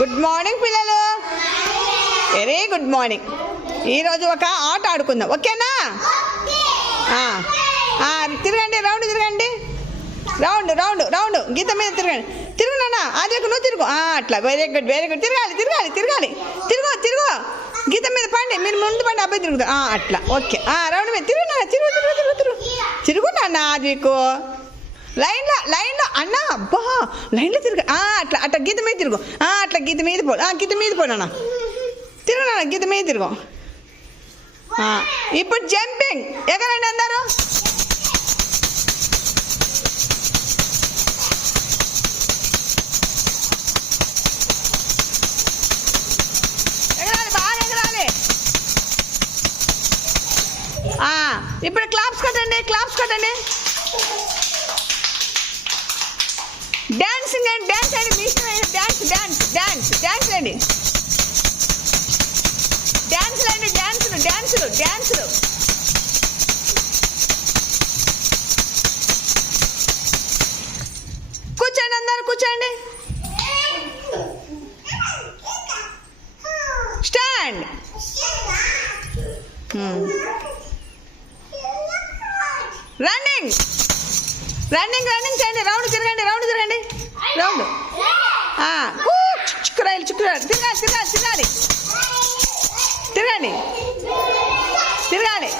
Good morning పిల్లలు. Very good morning. ఈరోజు ఒక ఆట ఆడుకుందాం, ఓకేనా? తిరగండి, రౌండ్ తిరగండి, రౌండ్ రౌండ్ రౌండ్ గీత మీద తిరగండి. తిరుగునా ఆదికు నువ్వు తిరుగు. అట్లా వెరీ గుడ్ వెరీ గుడ్. తిరగాలి తిరగాలి తిరగాలి. తిరుగు తిరుగు, గీత మీద పండి, మీరు ముందు పండి, అబ్బాయి తిరుగుతారు. అట్లా ఓకే. రౌండ్ మీద తిరుగునా, తిరుగు తిరుగు తిరుగు తిరుగు తిరుగునా ఆదికు. లైన్లో లైన్లో అన్న, అబ్బా లైన్లో తిరుగు. అట్లా అట్లా గీత మీద తిరుగు. అట్లా గీత మీద పో, గీత మీద పోనా తిరుగునా, గీత మీద తిరుగు. ఇప్పుడు జంపింగ్, ఎగరండి అందరూ. ఎగరాలి, బాగా ఎగరాలి. ఇప్పుడు క్లాప్స్ కట్టండి, క్లాప్స్ కట్టండి. డాన్సింగ్ అండి, డాన్స్ అండి, మీ ఇష్టం. డాన్స్ డాన్స్ డాన్స్ డాన్స్ అండి, డాన్సులు అండి, డాన్సులు డాన్సులు డాన్సులు. కూర్చోండి అందరు, కూర్చోండి. స్టాండ్. రన్నింగ్ రన్నింగ్ రన్నింగ్ చేయండి. రౌండ్ తిరగండి, రౌండ్ తిరగండి, రౌండ్. చుక్కురాయలు చుక్కురాయలు. తిరగాలి తిరగాలి తిరగాలి, తిరగండి తిరగాలి.